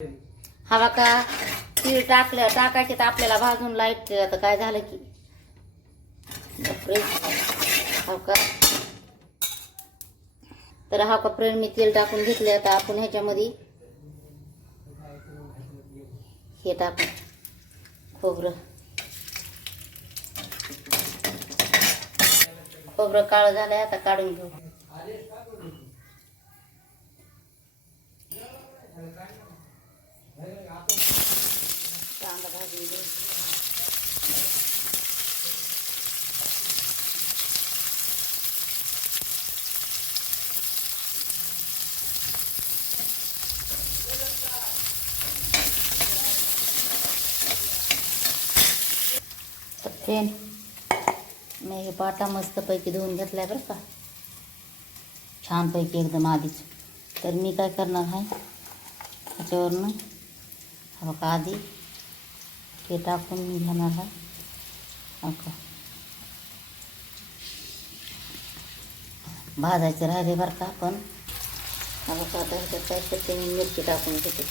हवा का तीळ टाकायचे तर आपल्याला भाजून लाईट तर काय झालं की हो का. तर हा का फ्रेंड मी तेल टाकून घेतले. आता आपण ह्याच्यामध्ये हे टाकून खोबरं काळं झालंय. आता काढून घेऊ. कांदा भाजून घेऊ. फ्रेंड मी हे पाटा मस्तपैकी धुवून घेतलाय बरं का, छानपैकी एकदम आधीच. तर मी काय करणार आहे त्याच्यावरनं हा बघा आधी हे टाकून मी घेणार आहे. हो का भाजायचं राहिले बरं का. पण हा बघा आता ह्याच्यात काय करते मी मिरची टाकून घेते.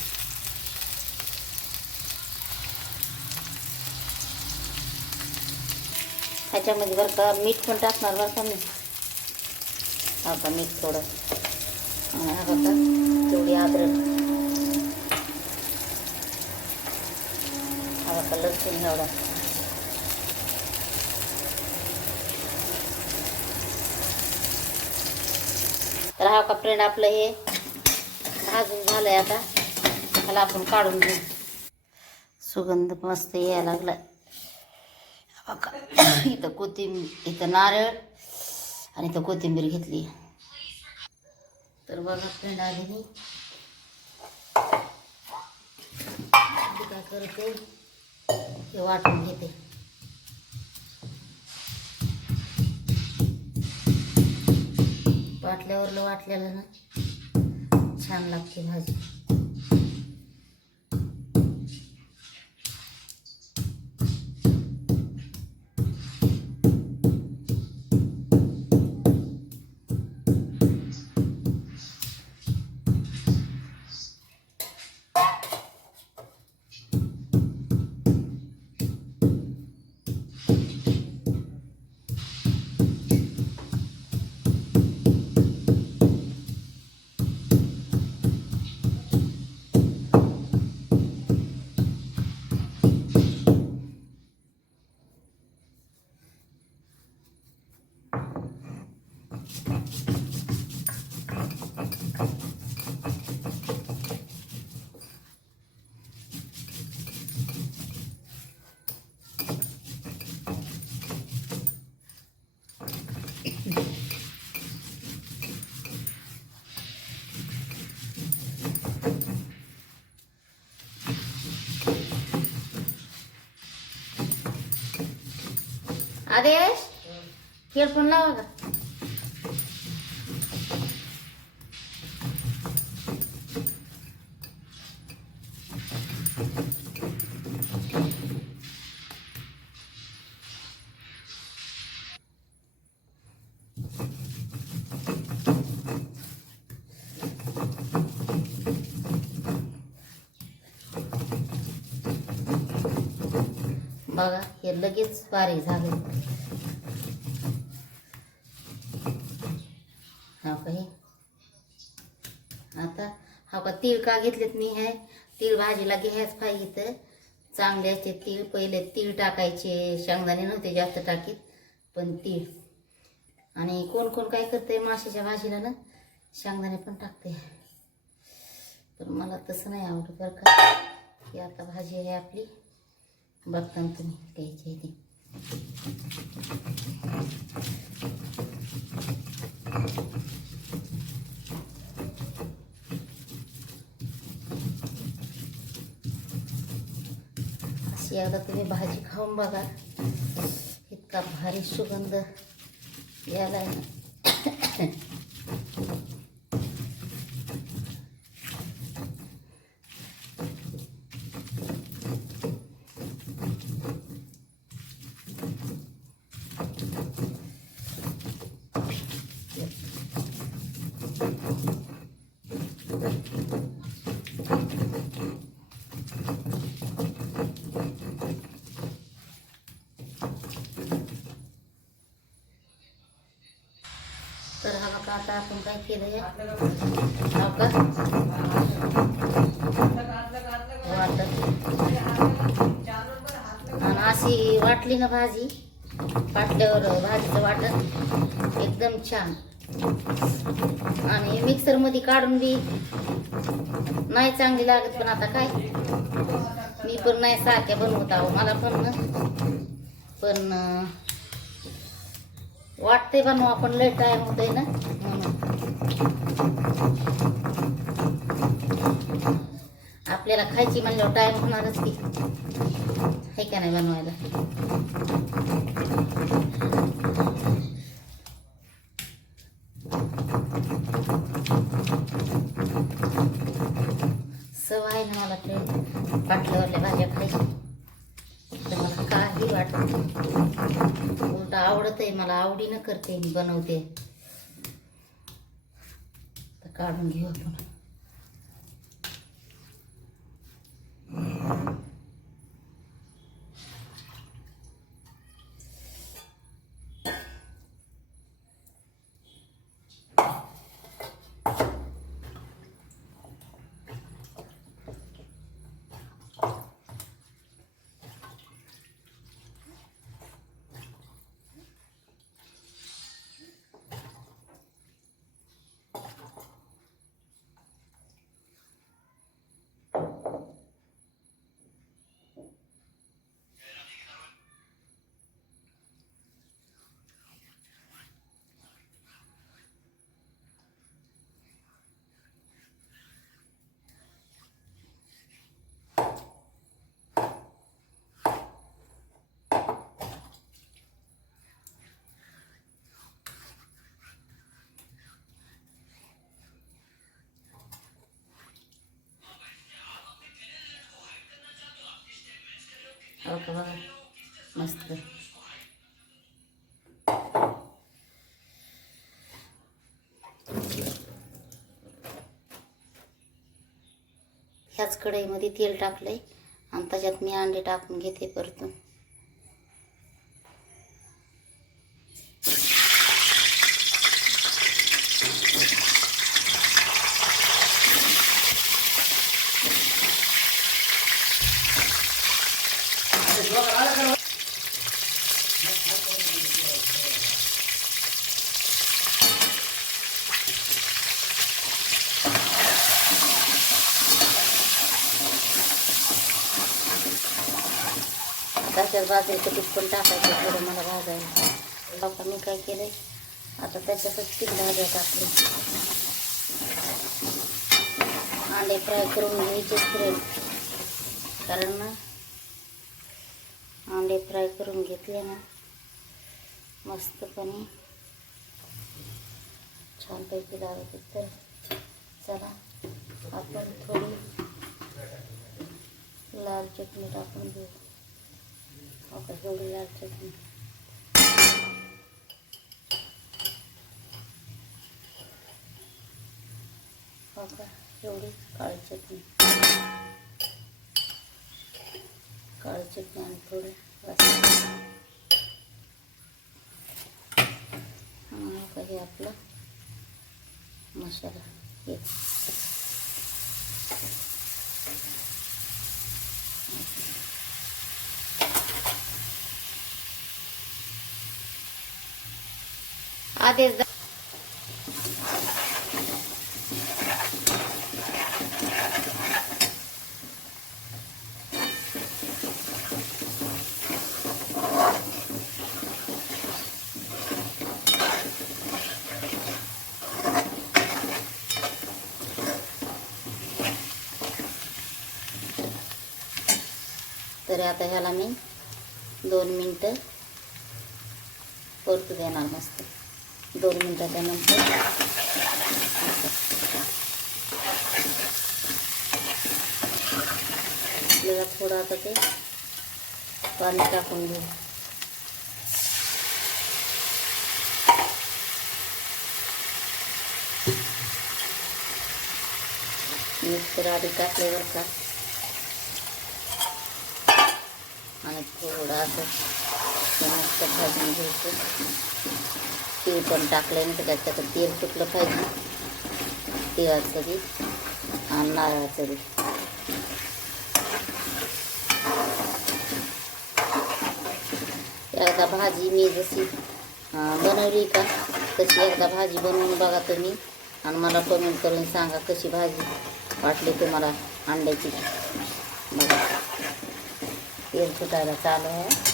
ह्याच्यामध्ये बरं का मीठ पण टाकणार बरं का मी. हा का मीठ थोडं आणि हा बघा तेवढी अद्रक, हा बघा लसूण एवढा. तर हा का फ्रेंड आपलं हे भाजून झालंय. आता ह्याला आपण काढून घेऊ. सुगंध मस्त यायला लागलाय बघा. इथं कोथिंबीर, इथं नारळ आणि इथं कोथिंबीर घेतली. तर बघा फ्रेंड आधी मी काय करते हे वाटून घेते. वाटल्याला ना छान लागते भाजी. आदेश हेडफोन लावा का. बघा हे लगेच बारीक झाले. हा काही आता हा का तीळ का घेतलेत मी. हे तीळ भाजीला घ्यायच पाहिजे. तर चांगले असते तीळ. पहिले तीळ टाकायचे, शेंगदाणे नव्हते जास्त टाकीत पण तीळ. आणि कोण कोण काय करते माशाच्या भाजीला ना शेंगदाणे पण टाकते. पण मला तसं नाही आवडत बरं का. ही आता भाजी आहे आपली, बघताना तुम्ही घ्यायची आहे ती. अशी एकदा तुम्ही भाजी खाऊन बघा. इतका भारी सुगंध यायला आहे ना. आता आपण काय केलंय का वाटत आणि अशी वाटली ना भाजी, वाटल्यावर भाजीचं वाटण एकदम छान. आणि मिक्सरमध्ये काढून बी नाही चांगली लागत, पण आता काय मी पण नाही सारख्या बनवत आहो, मला पण वाटते बनवू आपण, लय टाइम होतोय ना म्हणून. आपल्याला खायची म्हणल्यावर टाइम होणारच की, हे का नाही बनवायला. सवय ना मला ते पाटल्यावरल्या भाज्या खायची, तर मला काही वाटत नाही, उलट आवडत आहे मला, आवडीनं करते मी, बनवते. तर काढून घेऊ आपण. हो का बघा, मस्त. ह्याच कढईमध्ये तेल टाकलंय आणि त्याच्यात मी अंडे टाकून घेते परतून. त्याच्यात बाजरीचं पीठ पण टाकायचं थोडं मला भाजायला. बाबा मी काय केलंय आता, त्याच्यातच 3 भाज्या टाकले. अंडे फ्राय करून घ्यायचे फ्रेंड, कारण ना अंडे फ्राय करून घेतले ना मस्तपणे छानपैकी लागते. तर चला आपण थोडी लाल चटणी टाकून घेऊ. आता थोडी लाल चटणी, बघा एवढी काळी चटणी आणि थोडं हे आपलं मसाला आधीच तर आता ह्याला मी 2 मिनटं परतू देणार मस्त. 2 मिनिटाच्या नंतर आपल्याला थोडं आता ते पाणी टाकून घेऊ. मिक्सर आधी टाकल्यावर का आणि थोडं असं मस्त भाजून घ्यायचं. तीळ पण टाकलं नाही तर त्याच्यात तेल सुटलं पाहिजे, तिळाचं बी आणि नारळाचं बी. एकदा भाजी मी जशी बनवली का तशी एकदा भाजी बनवून बघा तुम्ही आणि मला कमेंट करून सांगा कशी भाजी वाटली तुम्हाला अंड्याची. बघा तेल सुटायला चालू आहे.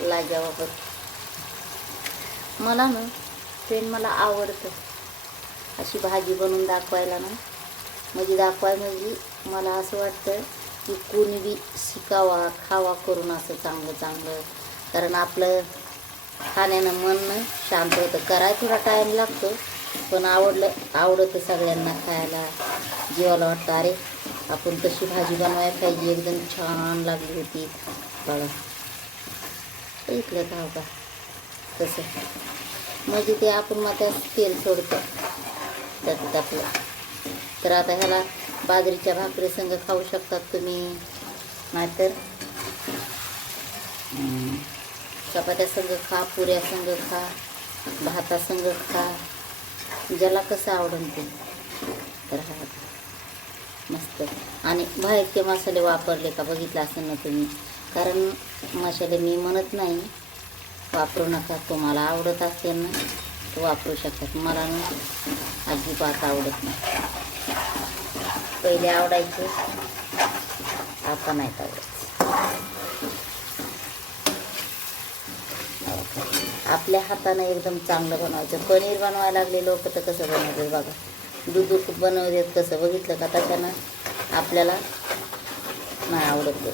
लाजवाब. मला ना फ्रेंड मला आवडतं अशी भाजी बनवून दाखवायला ना, म्हणजे मला असं वाटतं की कोणी बी शिकावा खावा करून असं चांगलं चांगलं. कारण आपलं खाण्यानं मन शांत होतं. करायला थोडा टाईम लागतो पण आवडतं सगळ्यांना खायला. जीवाला वाटतं अरे आपण तशी भाजी बनवायला पाहिजे. एकदम छान लागली होती बघा. ऐकलं का तसं म्हणजे ते आपण मग त्यात तेल सोडतं त्यात आपलं. तर आता ह्याला बाजरीच्या भाकरी संग खाऊ शकतात तुम्ही, नाहीतर चपात्या संग खा, पुऱ्या संग खा, भाता संग खा, ज्याला कसं आवडेल ते. तर हा मस्त. आणि बाहेरचे मसाले वापरले का बघितलं असेल ना तुम्ही. कारण मसाले मी म्हणत नाही वापरू नका, तुम्हाला आवडत असेल ना तर वापरू शकतात. मला ना अजिबात आवडत नाही. पहिले आवडायचे आता नाहीत आवडत. आपल्या हातानं एकदम चांगलं बनवायचं. पनीर बनवायला लागले लोक तर कसं बनवतात बघा, दूध बनवतात कसं बघितलं का, त्याच्यानं आपल्याला नाही आवडत.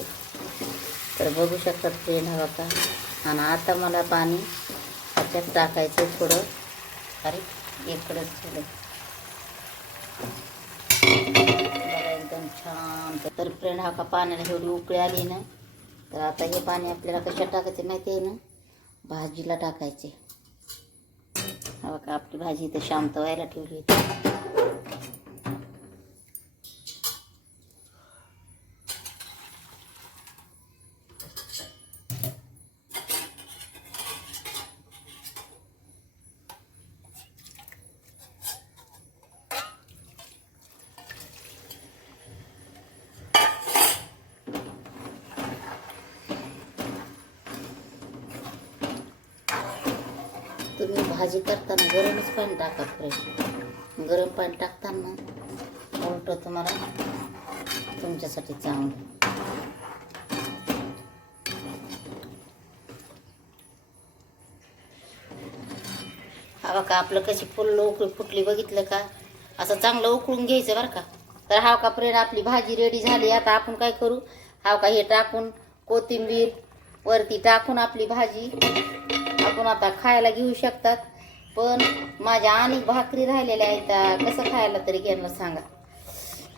तर बघू शकतात फ्रेंड हवा का. आणि आता मला पाणी त्याच्यात टाकायचं थोडं. अरे इकडंच थोडं बघा एकदम छान. तर फ्रेंड हा का पाण्याला एवढी उकळी आली ना, तर आता हे पाणी आपल्याला कशात टाकायचं माहिती आहे ना, भाजीला टाकायचे. हवा का आपली भाजी इथं शांत व्हायला ठेवली होती. तुम्ही भाजी करताना गरमच पाणी टाका फ्रेंड. गरम पाणी टाकताना उलट तुम्हाला तुमच्यासाठी चांगलं. हवा का आपलं कशी फुल उकळी फुटली बघितलं का. असं चांगलं उकळून घ्यायचं बरं का. तर हाव का फ्रेंड आपली भाजी रेडी झाली. आता आपण काय करू, हाव का हे टाकून कोथिंबीर वरती टाकून आपली भाजी आपण आता खायला घेऊ शकतात. पण माझ्या अनेक भाकरी राहिलेल्या आहेत, कसं खायला तरी घ्यायला सांगा.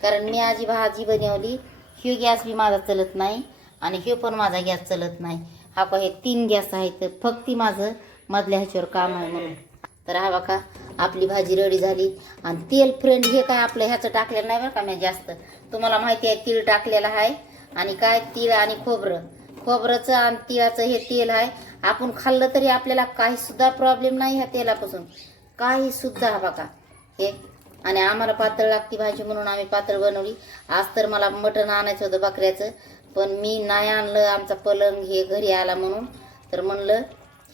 कारण मी आजी भाजी बनवली. ह्यो गॅस बी माझा चलत नाही आणि ह्यो पण माझा गॅस चलत नाही. हा का हे 3 गॅस आहेत, फक्त माझं मधल्या ह्याच्यावर काम आहे म्हणून. तर हा बघा आपली भाजी रेडी झाली. आणि तेल फ्रेंड हे काय आपलं ह्याचं टाकलेलं नाही बरं का मी जास्त. तुम्हाला माहिती आहे तीळ टाकलेलं आहे. आणि काय तीळ आणि खोबरंचं आणि तिळाचं हे तेल आहे. आपण खाल्लं तरी आपल्याला काही सुद्धा प्रॉब्लेम नाही ह्या तेलापासून, काही सुद्धा. हा बघा हे. आणि आम्हाला पातळ लागती भाजी म्हणून आम्ही पातळ बनवली. आज तर मला मटण आणायचं होतं बकऱ्याचं, पण मी नाही आणलं. आमचा पलंग हे घरी आला म्हणून, तर म्हणलं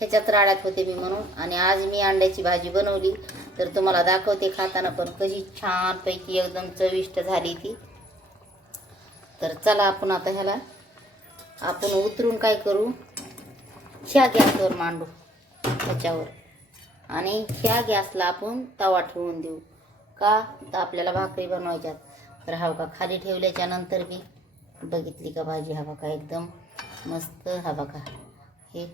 ह्याच्यात राड्यात होते मी म्हणून. आणि आज मी अंड्याची भाजी बनवली. तर तुम्हाला दाखवते खाताना पण कशी छानपैकी एकदम चविष्ट झाली ती. तर चला आपण आता ह्याला आपण उतरून काय करू, ह्या गॅसवर मांडू ह्याच्यावर. आणि ह्या गॅसला आपण तवा ठेवून देऊ का, तर आपल्याला भाकरी बनवायच्यात. तर हा का खाली ठेवल्याच्या नंतर मी बघितली का भाजी हवा का एकदम मस्त. हवा का हे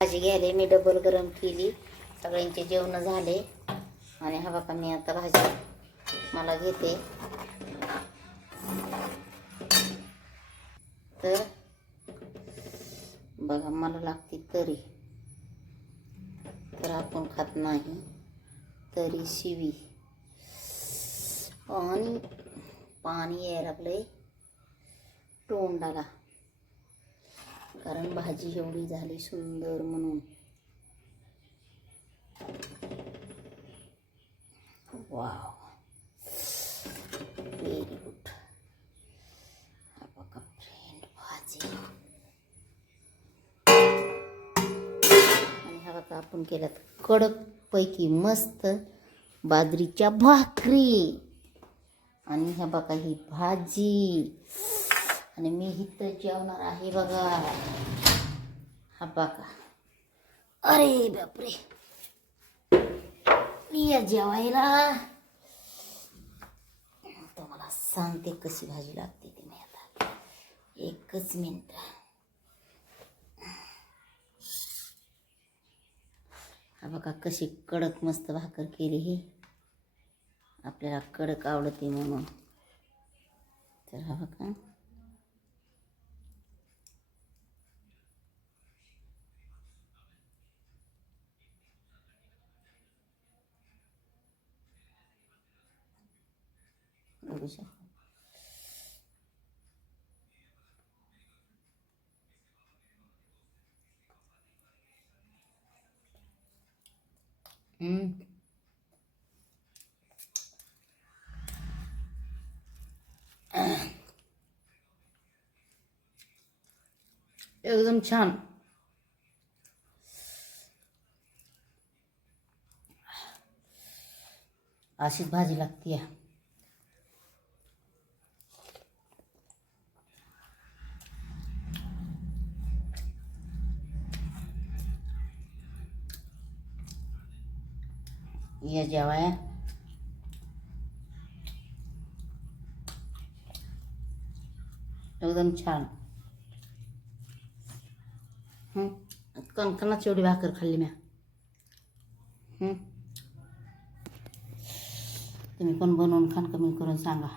भाजी घ्यायला मी डबल गरम केली. सगळ्यांचे जेवण झाले. आणि हवा का मी आता भाजी मला घेते. तर बघा मला लागते तरी, तर आपण खात नाही तरी शिवी. आणि पाणी यायला लागलंय तोंडाला, कारण भाजी एवढी झाली सुंदर म्हणून. Wow, very good. हा बघा फ्रेंड भाजी. आणि हा बघा आपण केल्यात कडक पैकी मस्त बाजरीच्या भाकरी. आणि ह्या बघा ही भाजी. आणि मी इथं जेवणार आहे बघा. हा बघा, अरे बापरे, मी या जेवायला तुम्हाला सांगते कशी भाजी लागते ती. मी आता एकच मिनिट. हा बघा कशी कडक मस्त भाकर केली. ही आपल्याला कडक आवडते म्हणून. तर हा बघा, बघू शकता. एकदम छान. अशीच भाजी लागते. या जेवाया. एकदम छान. कणकणाची एवढी भाकर खाल्ली म्या. तुम्ही पण बनवून खान, कमेंट करून सांगा.